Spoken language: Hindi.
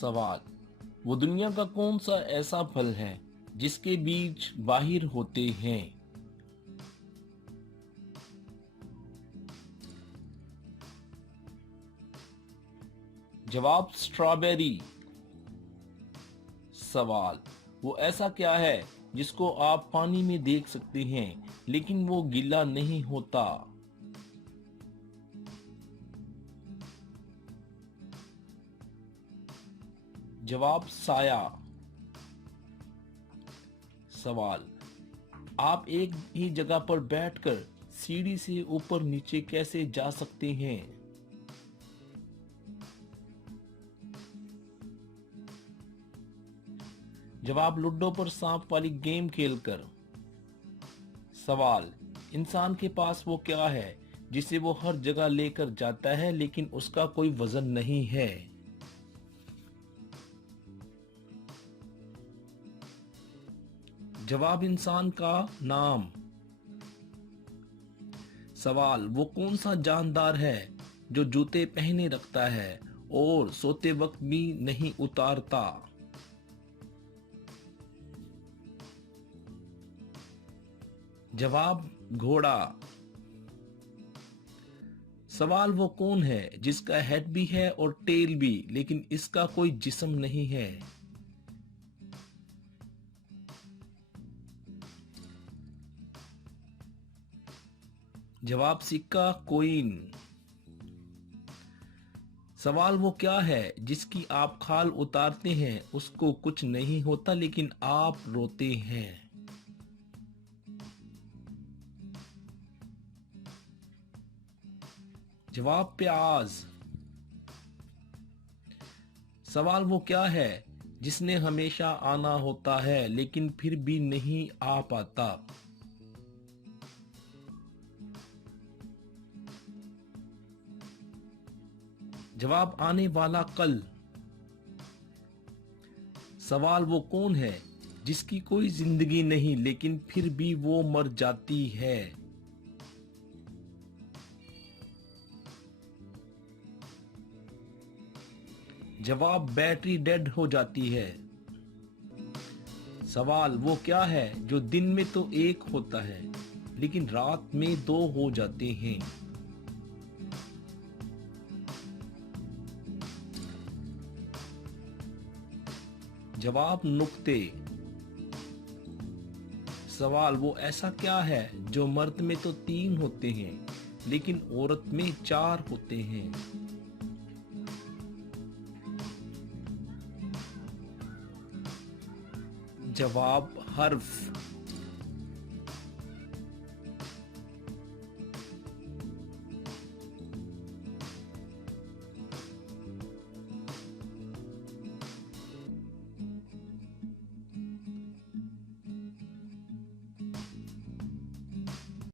सवाल। वो दुनिया का कौन सा ऐसा फल है जिसके बीज बाहिर होते हैं? जवाब स्ट्रॉबेरी। सवाल। वो ऐसा क्या है जिसको आप पानी में देख सकते हैं लेकिन वो गीला नहीं होता? जवाब साया। सवाल। आप एक ही जगह पर बैठकर सीढ़ी से ऊपर नीचे कैसे जा सकते हैं? जवाब लूडो पर सांप वाली गेम खेलकर। सवाल। इंसान के पास वो क्या है जिसे वो हर जगह लेकर जाता है लेकिन उसका कोई वजन नहीं है? जवाब इंसान का नाम। सवाल। वो कौन सा जानदार है जो जूते पहने रखता है और सोते वक्त भी नहीं उतारता? जवाब घोड़ा। सवाल। वो कौन है जिसका हेड भी है और टेल भी लेकिन इसका कोई जिस्म नहीं है? जवाब सिक्का कॉइन। सवाल। वो क्या है जिसकी आप खाल उतारते हैं उसको कुछ नहीं होता लेकिन आप रोते हैं? जवाब प्याज। सवाल। वो क्या है जिसने हमेशा आना होता है लेकिन फिर भी नहीं आ पाता? जवाब आने वाला कल। सवाल। वो कौन है जिसकी कोई जिंदगी नहीं लेकिन फिर भी वो मर जाती है? जवाब बैटरी डेड हो जाती है। सवाल। वो क्या है जो दिन में तो एक होता है लेकिन रात में दो हो जाते हैं? जवाब नुक्ते। सवाल। वो ऐसा क्या है जो मर्द में तो तीन होते हैं लेकिन औरत में चार होते हैं? जवाब हर्फ।